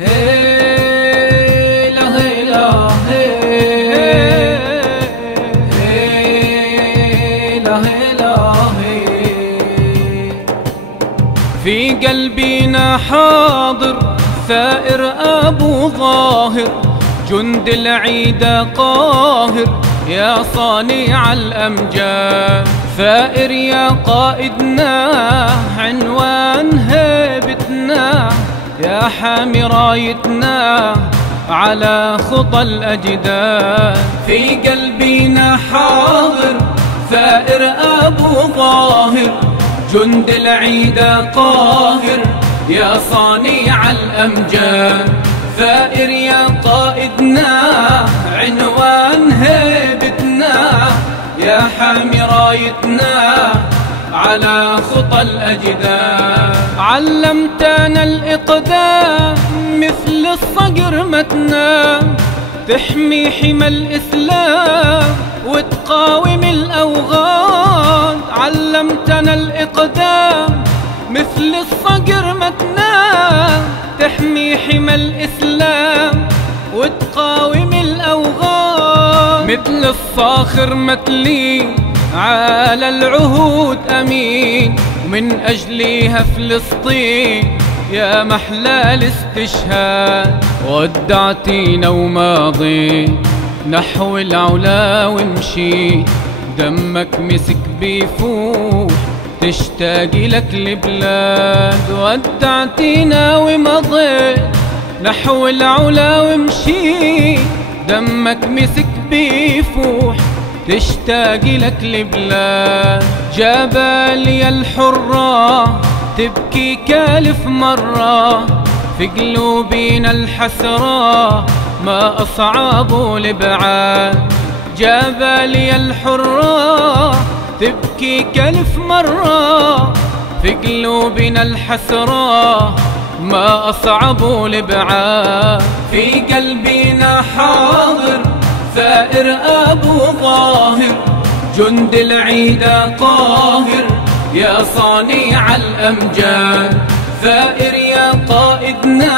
هيلا هيلا هيلا هيلا في قلبنا حاضر ثائر أبو ظاهر، جند العيدا قاهر يا صانع الأمجاد. ثائر يا قائدنا عنوان هيبتنا، يا حامي رايتنا على خطى الأجداد. في قلبنا حاضر ثائر أبو ظاهر، جند العيدا قاهر يا صانع الأمجاد. ثائر يا قائدنا عنوان هيبتنا، يا حامي رايتنا على خطى الأجداد. علمتنا الإقدام مثل الصقر متنا، تحمي حمى الإسلام وتقاوم الأوغاد. علمتنا الإقدام مثل الصقر متنا، تحمي حمى الإسلام وتقاوم الأوغاد. مثل الصاخر متلي على العهود أمين، ومن أجلها فلسطين يا محلى الاستشهاد. ودعتينا وماضي نحو العلا ومشي، دمك مسك بيفوح تشتاق لك البلاد. ودعتينا ومضيت نحو العلا ومشي، دمك مسك بيفوح تشتاق لك البلاد. جبالي الحرة تبكي كالف مرة، في قلوبنا الحسرة ما أصعب الإبعاد. جبالي الحرة تبكي كالف مرة، في قلوبنا الحسرة ما أصعب الإبعاد. في قلبنا حاضر ثائر أبو ظاهر، جند العيدا قاهر يا صانع الأمجاد. ثائر يا قائدنا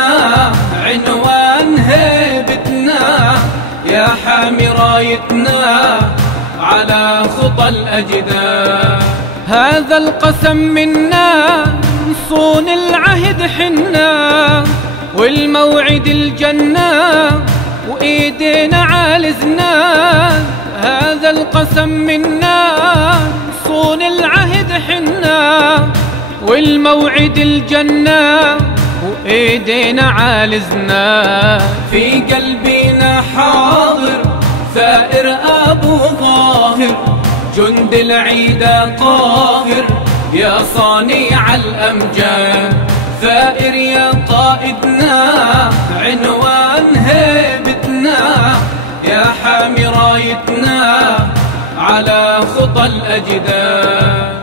عنوان هيبتنا، يا حامي رايتنا على خطى الأجداد. هذا القسم منا نصون العهد حنا، والموعد الجنة وإيدينا عالزنا. هذا القسم منا نصون العهد حنا، والموعد الجنة وإيدينا عالزنا. في قلبنا حاضر ثائر أبو ظاهر، جند العيدا قاهر يا صانع الأمجاد. ثائر يا قائدنا عنوان هيبتنا، يا حامي رايتنا على خطى الأجداد.